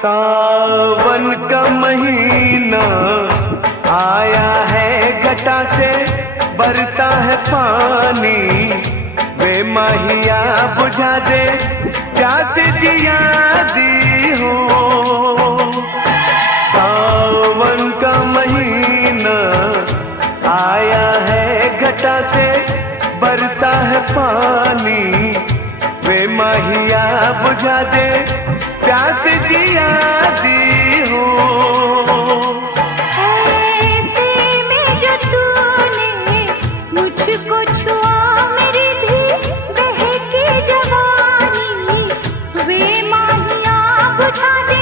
सावन का महीना आया है, घटा से बरसा है पानी। वे माहिया बुझा दे प्यास जिया दी हो। सावन का महीना आया है, घटा से बरसा है पानी। वे माहिया बुझा दे प्यास जिया दी हो। ऐसे में जो तूने मुझको छुआ, मेरी भी बहकी जवानी। वे माहिया बुझा दे